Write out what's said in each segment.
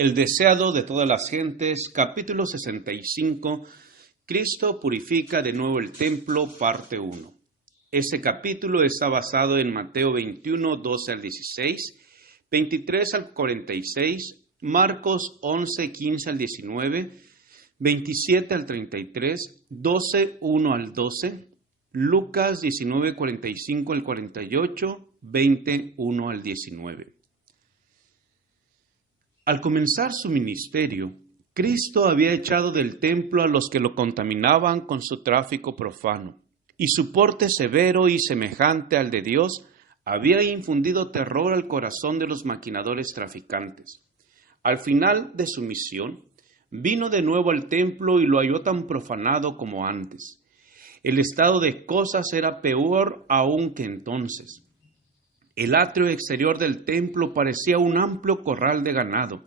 El deseado de todas las gentes, capítulo 65, Cristo purifica de nuevo el templo, parte 1. Ese capítulo está basado en Mateo 21, 12 al 16, 23 al 46, Marcos 11, 15 al 19, 27 al 33, 12, 1 al 12, Lucas 19, 45 al 48, 20, 1 al 19. Al comenzar su ministerio, Cristo había echado del templo a los que lo contaminaban con su tráfico profano, y su porte severo y semejante al de Dios había infundido terror al corazón de los maquinadores traficantes. Al final de su misión, vino de nuevo al templo y lo halló tan profanado como antes. El estado de cosas era peor aún que entonces. El atrio exterior del templo parecía un amplio corral de ganado.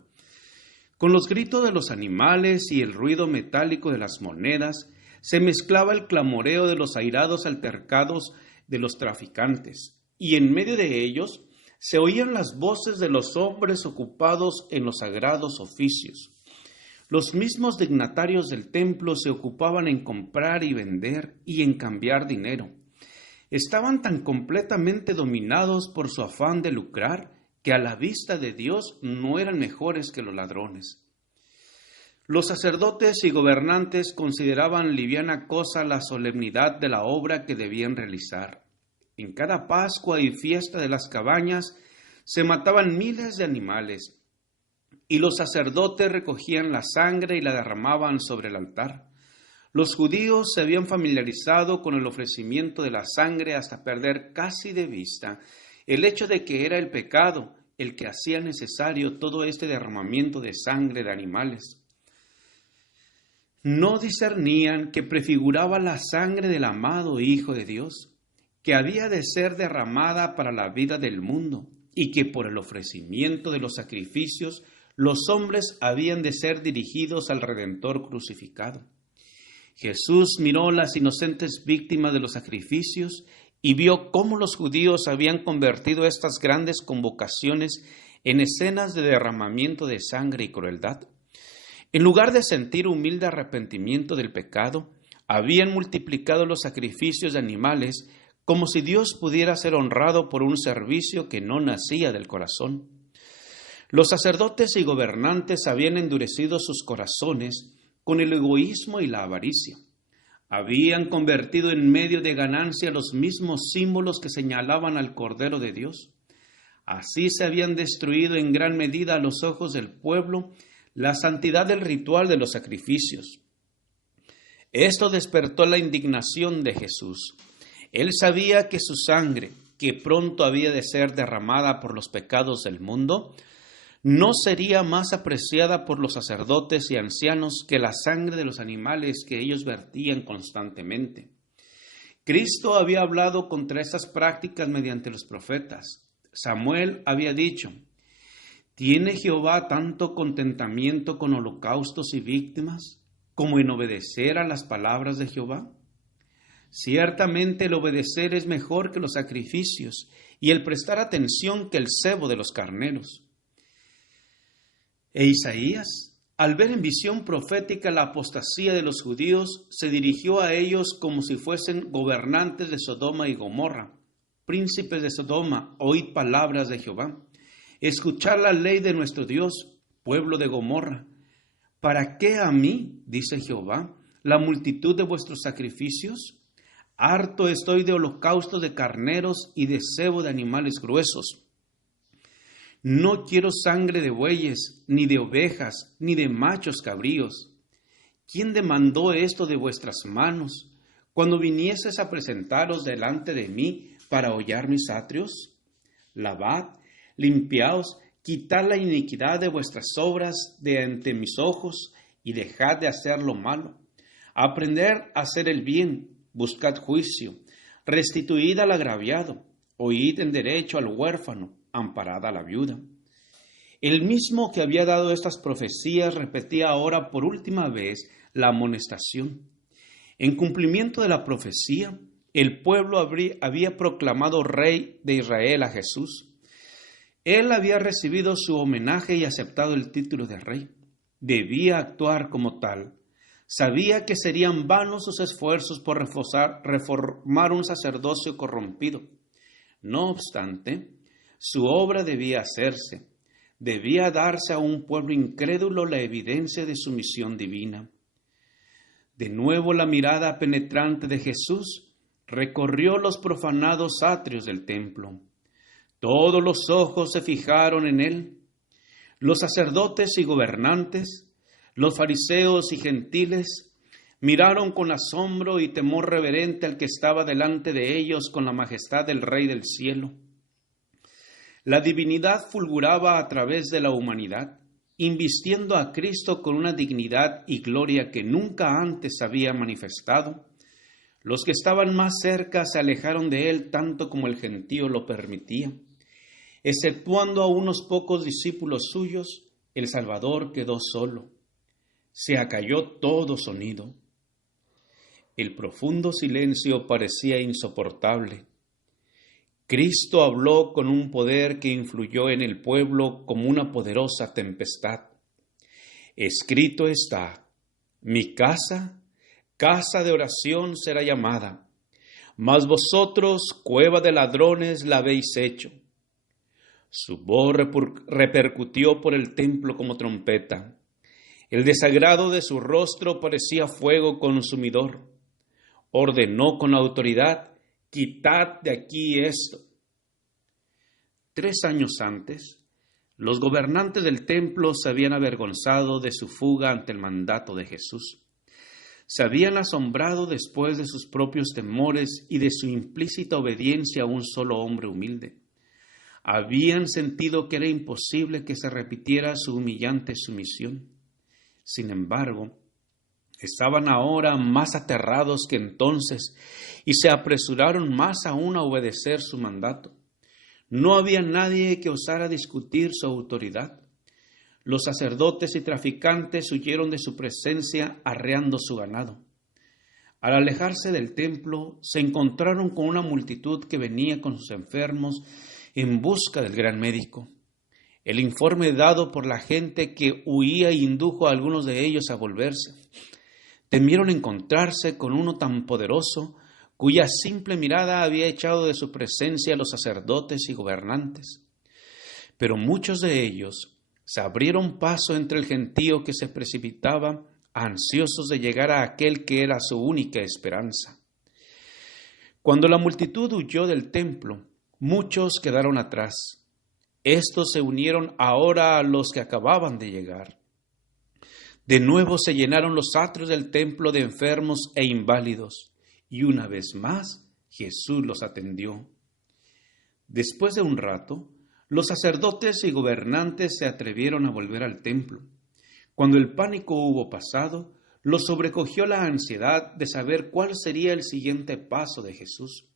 Con los gritos de los animales y el ruido metálico de las monedas, se mezclaba el clamoreo de los airados altercados de los traficantes, y en medio de ellos se oían las voces de los hombres ocupados en los sagrados oficios. Los mismos dignatarios del templo se ocupaban en comprar y vender y en cambiar dinero. Estaban tan completamente dominados por su afán de lucrar que a la vista de Dios no eran mejores que los ladrones. Los sacerdotes y gobernantes consideraban liviana cosa la solemnidad de la obra que debían realizar. En cada Pascua y fiesta de las cabañas se mataban miles de animales, y los sacerdotes recogían la sangre y la derramaban sobre el altar. Los judíos se habían familiarizado con el ofrecimiento de la sangre hasta perder casi de vista el hecho de que era el pecado el que hacía necesario todo este derramamiento de sangre de animales. No discernían que prefiguraba la sangre del amado Hijo de Dios, que había de ser derramada para la vida del mundo, y que por el ofrecimiento de los sacrificios los hombres habían de ser dirigidos al Redentor crucificado. Jesús miró las inocentes víctimas de los sacrificios y vio cómo los judíos habían convertido estas grandes convocaciones en escenas de derramamiento de sangre y crueldad. En lugar de sentir humilde arrepentimiento del pecado, habían multiplicado los sacrificios de animales como si Dios pudiera ser honrado por un servicio que no nacía del corazón. Los sacerdotes y gobernantes habían endurecido sus corazones con el egoísmo y la avaricia. Habían convertido en medio de ganancia los mismos símbolos que señalaban al Cordero de Dios. Así se habían destruido en gran medida a los ojos del pueblo la santidad del ritual de los sacrificios. Esto despertó la indignación de Jesús. Él sabía que su sangre, que pronto había de ser derramada por los pecados del mundo, no sería más apreciada por los sacerdotes y ancianos que la sangre de los animales que ellos vertían constantemente. Cristo había hablado contra estas prácticas mediante los profetas. Samuel había dicho: ¿tiene Jehová tanto contentamiento con holocaustos y víctimas como en obedecer a las palabras de Jehová? Ciertamente el obedecer es mejor que los sacrificios y el prestar atención que el cebo de los carneros. E Isaías, al ver en visión profética la apostasía de los judíos, se dirigió a ellos como si fuesen gobernantes de Sodoma y Gomorra. Príncipes de Sodoma, oíd palabras de Jehová. Escuchad la ley de nuestro Dios, pueblo de Gomorra. ¿Para qué a mí, dice Jehová, la multitud de vuestros sacrificios? Harto estoy de holocaustos de carneros y de cebo de animales gruesos. No quiero sangre de bueyes, ni de ovejas, ni de machos cabríos. ¿Quién demandó esto de vuestras manos, cuando vinieses a presentaros delante de mí para hollar mis atrios? Lavad, limpiaos, quitad la iniquidad de vuestras obras de ante mis ojos, y dejad de hacer lo malo. Aprended a hacer el bien, buscad juicio, restituid al agraviado, oíd en derecho al huérfano, amparada a la viuda. El mismo que había dado estas profecías repetía ahora por última vez la amonestación. En cumplimiento de la profecía, el pueblo había proclamado rey de Israel a Jesús. Él había recibido su homenaje y aceptado el título de rey. Debía actuar como tal. Sabía que serían vanos sus esfuerzos por reformar un sacerdocio corrompido. No obstante, su obra debía hacerse. Debía darse a un pueblo incrédulo la evidencia de su misión divina. De nuevo la mirada penetrante de Jesús recorrió los profanados atrios del templo. Todos los ojos se fijaron en él. Los sacerdotes y gobernantes, los fariseos y gentiles, miraron con asombro y temor reverente al que estaba delante de ellos con la majestad del Rey del cielo. La divinidad fulguraba a través de la humanidad, invistiendo a Cristo con una dignidad y gloria que nunca antes había manifestado. Los que estaban más cerca se alejaron de él tanto como el gentío lo permitía. Exceptuando a unos pocos discípulos suyos, el Salvador quedó solo. Se acalló todo sonido. El profundo silencio parecía insoportable. Cristo habló con un poder que influyó en el pueblo como una poderosa tempestad. Escrito está: mi casa, casa de oración será llamada, mas vosotros, cueva de ladrones, la habéis hecho. Su voz repercutió por el templo como trompeta. El desagrado de su rostro parecía fuego consumidor. Ordenó con autoridad: quitad de aquí esto. 3 años antes, los gobernantes del templo se habían avergonzado de su fuga ante el mandato de Jesús. Se habían asombrado después de sus propios temores y de su implícita obediencia a un solo hombre humilde. Habían sentido que era imposible que se repitiera su humillante sumisión. Sin embargo, estaban ahora más aterrados que entonces y se apresuraron más aún a obedecer su mandato. No había nadie que osara discutir su autoridad. Los sacerdotes y traficantes huyeron de su presencia arreando su ganado. Al alejarse del templo, se encontraron con una multitud que venía con sus enfermos en busca del gran médico. El informe dado por la gente que huía indujo a algunos de ellos a volverse. Temieron encontrarse con uno tan poderoso, cuya simple mirada había echado de su presencia a los sacerdotes y gobernantes. Pero muchos de ellos se abrieron paso entre el gentío que se precipitaba, ansiosos de llegar a aquel que era su única esperanza. Cuando la multitud huyó del templo, muchos quedaron atrás. Estos se unieron ahora a los que acababan de llegar. De nuevo se llenaron los atrios del templo de enfermos e inválidos, y una vez más Jesús los atendió. Después de un rato, los sacerdotes y gobernantes se atrevieron a volver al templo. Cuando el pánico hubo pasado, los sobrecogió la ansiedad de saber cuál sería el siguiente paso de Jesús.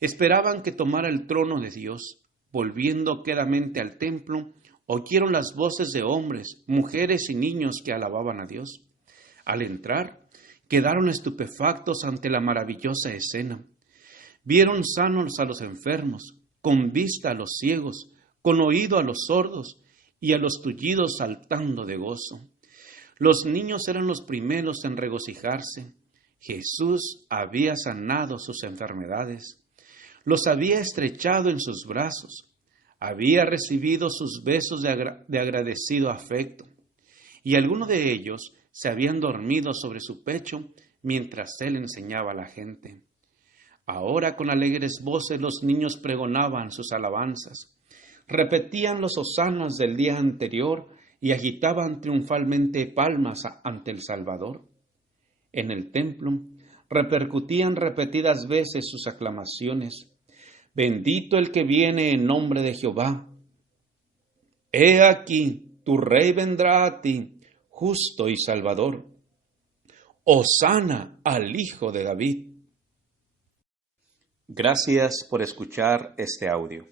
Esperaban que tomara el trono de Dios. Volviendo quedamente al templo, oyeron las voces de hombres, mujeres y niños que alababan a Dios. Al entrar, quedaron estupefactos ante la maravillosa escena. Vieron sanos a los enfermos, con vista a los ciegos, con oído a los sordos y a los tullidos saltando de gozo. Los niños eran los primeros en regocijarse. Jesús había sanado sus enfermedades. Los había estrechado en sus brazos, había recibido sus besos de agradecido afecto, y algunos de ellos se habían dormido sobre su pecho mientras él enseñaba a la gente. Ahora con alegres voces los niños pregonaban sus alabanzas, repetían los hosanas del día anterior y agitaban triunfalmente palmas ante el Salvador. En el templo repercutían repetidas veces sus aclamaciones: bendito el que viene en nombre de Jehová. He aquí, tu rey vendrá a ti, justo y salvador. Hosana al Hijo de David. Gracias por escuchar este audio.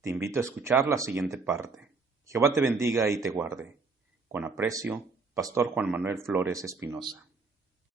Te invito a escuchar la siguiente parte. Jehová te bendiga y te guarde. Con aprecio, Pastor Juan Manuel Flores Espinosa.